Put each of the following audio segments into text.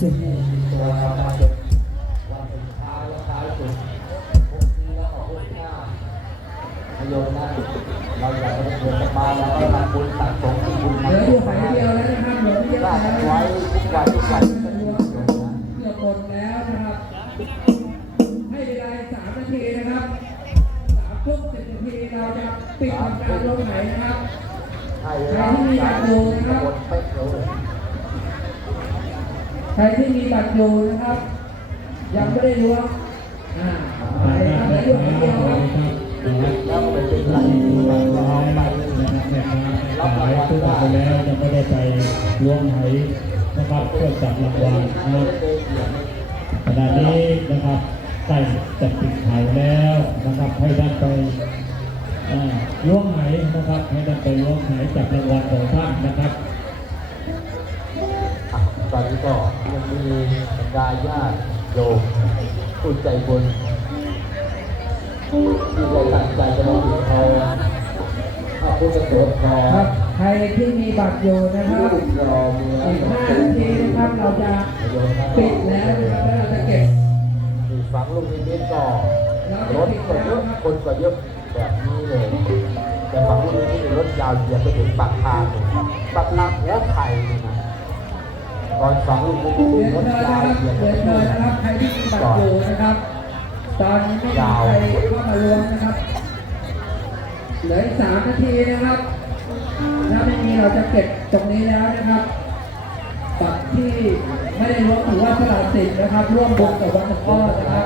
จุดตัวเรามาเป็นวันสุดท้าและท้ายสุดพรุ่งนี้แล้วก็พรุ่งหน้าพยนต์นะเราอยากจะเดินมาแล้วก็ทำบุญตัดสงฆ์บุญเหลืออยู่หายเดียวแล้วนะครับเหลือไม่เยอะสร้างแล้วไว้ทุกวันทุกวันทุกวันทุกวันนะเกือบหมดแล้วนะครับ ให้เวลาสามนาทีนะครับสามทุ่มสิบนาทีเราจะปิดทำการลงไหนนะครับให้เวลาสามสิบคนเป๊ะเลย ใครที่มีบัตรอยู่นะครับ ยังไม่ได้ล้วงอ่าไปครับเหลืออยู่หายเดียวครับแล้วก็เป็นไรที่เราเอาไปรับรางวัลซื้อบัตรไปแล้วยังไม่ได้ไปล้วงไหนะครับเพื่อจับรางวัลนะครับขณะนี้นะครับใกล้จะปิดแถวแล้วนะครับให้ท่านไปอ่าล้วงไหนะครับให้ท่านไปล้วงไหจับรางวัลของท่านนะครับ ก็ยังมีบรรดาญาติโยมผู้ใจบุญที่ได้ตั้งใจจะมาปิดทองถ้าผู้จะเกิดครับใครที่มีบัตรอยู่นะครับอีกห้านาทีนะครับเราจะปิดแล้วนะครับแล้วเราจะเก็บฝังลูกนิมิตก็รถก็เยอะคนก็เยอะแบบนี้เลย แต่ฝังลูกนิมิตรถยาวเหยียบไปถึงปากทางเลยปากทางหัวไข่เลยนะ ตอนฝังลูกนิมิตเรียนรถเชิญยานะวครับเหยียบไปเรียนเชิญนะครับใครที่มีบัตรอยู่นะครับ ตอนนี้ไม่มีใครเข้ามาลวงนะครับเหลืออีกสามนาทีนะครับ ถ้าไม่มีเราจะเก็บตรงนี้แล้วนะครับบัตรที่ไม่ได้ลวงถือว่าสละสิทธิ์นะครับ ร่วมบุญกับวัดหลวงพ่อนะครับ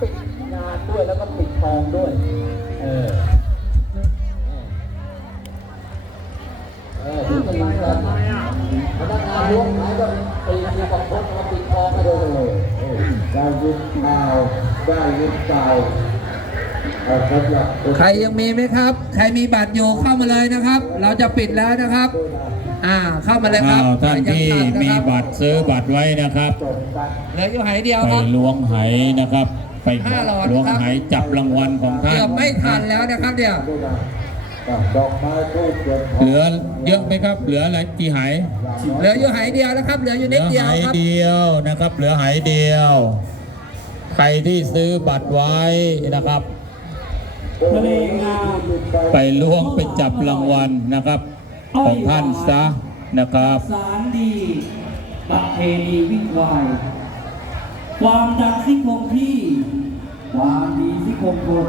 ปิดปิดงานด้วยแล้วก็ปิดทองด้วย เออ เออถึงจะมาแล้วพนักงานล้วงขายก็ปีมีกับคนมาปิดทองกันเลยได้ยินข่าวได้ยินข่าวเอาสำหรับนใครยังมีไหมครับ ใครมีบัตรอยู่เข้ามาเลยนะครับ เราจะปิดแล้วนะครับ อ่าเข้ามาเลยคอ้ารับวท่านที่ใครยังมีทันนะครับบัตรซื้อบัตรไว้นะครับจบกันเหลืออยู่หายเดียวไปครับล้วงไหนะครับ ไปห้าหลอดล้วงครับไหจับรางวัลของท่านเกือบไม่ทันแล้วนะครับเดี๋ยวด้วยนะดอกไม้ทูบเทียนทองเหลือเยอะไหมครับ เหลืออะไรกี่ไหเหลืออยู่หายเดียวนะครับ เหลืออยู่เหลืนิดอเดียวไหครับเดียวนะครับ เหลือไหเดียว ใครที่ซื้อบัตรไว้นะครับทะเลงามไปล้วงไปจับรางวัลนะครับ ของท่านซะนะครับสารดีประเพณีวิ่งวาย ความดังที่คงที่ ความดีที่คงคน